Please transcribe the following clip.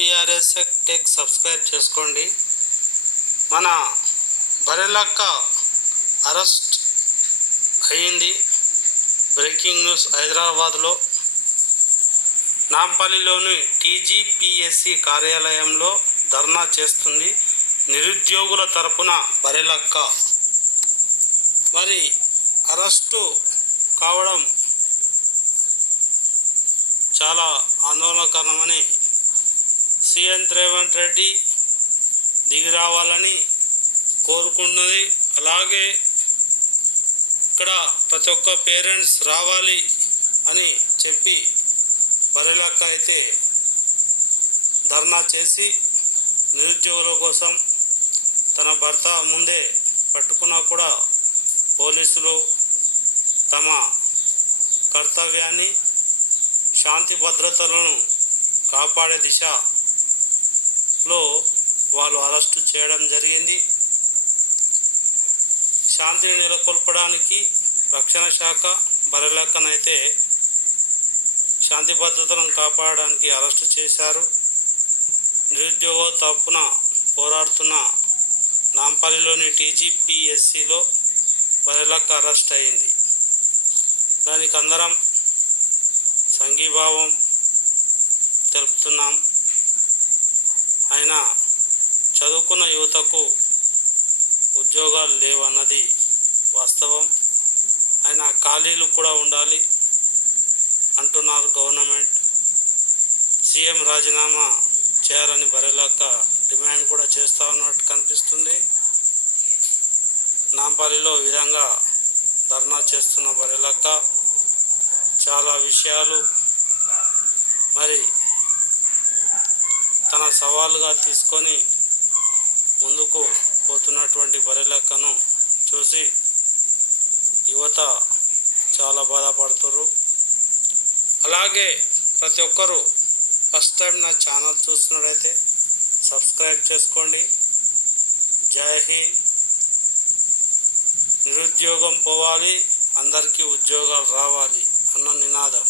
BRS tech subscribe చేసుకోండి. మన Barrelakka arrest అయింది. Breaking news. హైదరాబాద్లో నాంపల్లిలోని టీజీపీఎస్సీ కార్యాలయంలో ధర్నా చేస్తుంది నిరుద్యోగుల తరపున బరెలక్క. మరి అరెస్టు కావడం చాలా ఆందోళనకరమని సీఎం రేవంత్ రెడ్డి దిగి రావాలని కోరుకుంటున్నది. అలాగే ఇక్కడ ప్రతి ఒక్క పేరెంట్స్ రావాలి అని చెప్పి బరెలక్క అయితే ధర్నా చేసి నిరుద్యోగుల కోసం తన భర్త ముందే పట్టుకున్నా కూడా పోలీసులు తమ కర్తవ్యాన్ని శాంతి భద్రతలను కాపాడే దిశలో వాళ్ళు అరెస్టు చేయడం జరిగింది. శాంతిని నెలకొల్పడానికి రక్షణ శాఖ బరెలక్కనైతే శాంతి భద్రతలను కాపాడడానికి అరెస్టు చేశారు. నిరుద్యోగ తరపున పోరాడుతున్న నాంపల్లిలోని టీజీపీఎస్సీలో బరెలక్క అరెస్ట్ అయింది. దానికి అందరం సంఘీభావం తెలుపుతున్నాం. ఆయన చదువుకున్న యువతకు ఉద్యోగాలు లేవన్నది వాస్తవం. ఆయన ఖాళీలు కూడా ఉండాలి అంటున్నారు గవర్నమెంట్. సీఎం రాజీనామా చేయాలని బరెలక్క డిమాండ్ కూడా చేస్తూ ఉన్నట్టు కనిపిస్తుంది. నాంపల్లిలో ఈ విధంగా ధర్నా చేస్తున్న బరెలక్క చాలా విషయాలు మరి తన సవాలుగా తీసుకొని ముందుకు పోతున్నటువంటి బరెలక్కను చూసి యువత చాలా బాధపడుతున్నారు. అలాగే ప్రతి ఒక్కరూ ఫస్ట్ టైం నా ఛానల్ చూస్తున్నట్టయితే సబ్స్క్రైబ్ చేసుకోండి. జై హింద్. నిరుద్యోగం పోవాలి, అందరికీ ఉద్యోగాలు రావాలి అన్న నినాదం